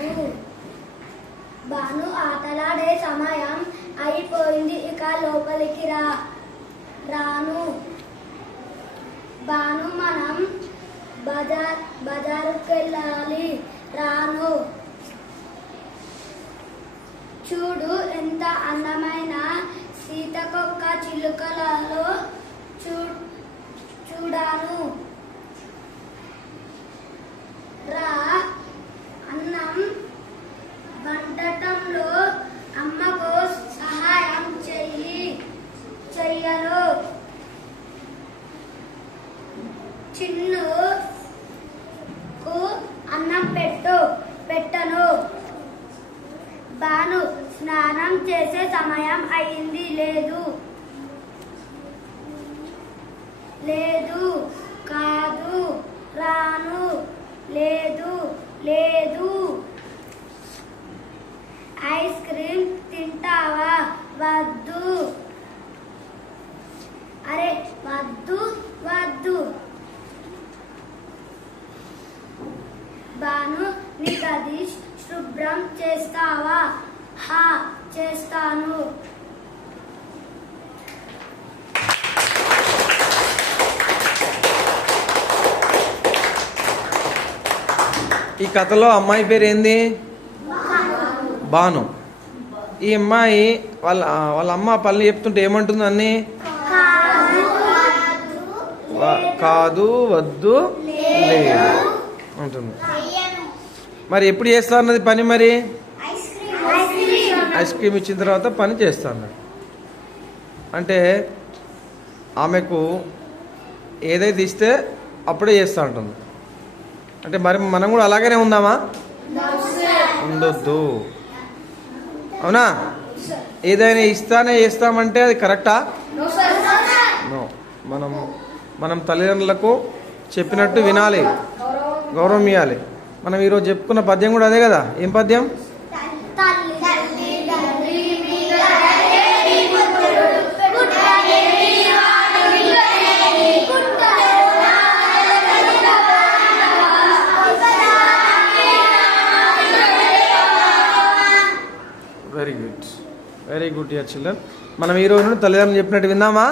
కాదు. బాను ఆటలాడే సమయం అయిపోయింది, ఇక లోపలికి రాను. బాను మనం బజారుకెళ్ళాలి, రాను. చూడు ఎంత అందమైన సీతకొక్క చిలుకలలో చూడాను. రా. అన్నం వండటంలో అమ్మకు సహాయం చెయ్యను. చిన్నుకు అన్నం పెట్టను. బాను స్నానం చేసే సమయం అయింది, లేదు కాదు, రాను. లేదు. ఐస్ క్రీమ్ తింటావా? వద్దు. అరే వద్దు. బాను నీ గది శుభ్రం చేస్తావా? హా, చేస్తాను. ఈ కథలో అమ్మాయి పేరు ఏంది? బాను. ఈ అమ్మాయి వాళ్ళ అమ్మ పళ్ళు చెప్తుంటే ఏమంటుంది అన్ని? కాదు, వద్దు, లేదు అంటుంది. మరి ఎప్పుడు చేస్తా అన్నది పని? మరి ఐస్ క్రీమ్ ఇచ్చిన తర్వాత పని చేస్తా అన్నాడు. అంటే ఆమెకు ఏదైతే ఇస్తే అప్పుడే చేస్తూ ఉంటుంది. అంటే మరి మనం కూడా అలాగనే ఉందామా? ఉండొద్దు. అవునా? ఏదైనా ఇస్తానే చేస్తామంటే అది కరెక్టా? నో. మనం తల్లిదండ్రులకు చెప్పినట్టు వినాలి, గౌరవం ఇవ్వాలి. మనం ఈరోజు చెప్పుకున్న పద్యం కూడా అదే కదా. ఏం పద్యం? Very good dear children. మనం ఈ రోజు తల్లిదండ్రులు చెప్పినట్టు విందామా?